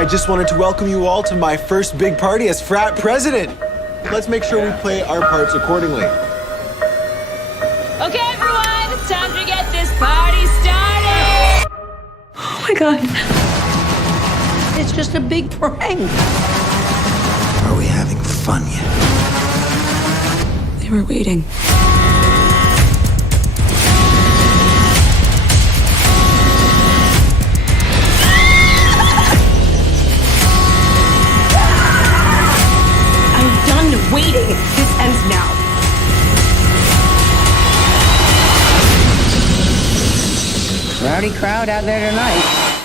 I just wanted to welcome you all to my first big party as frat president. Let's make sure we play our parts accordingly. Okay, everyone, it's time to get this party started! Oh my God. It's just a big prank. Are we having fun yet? They were waiting. I'm done waiting. This ends now. Rowdy crowd out there tonight.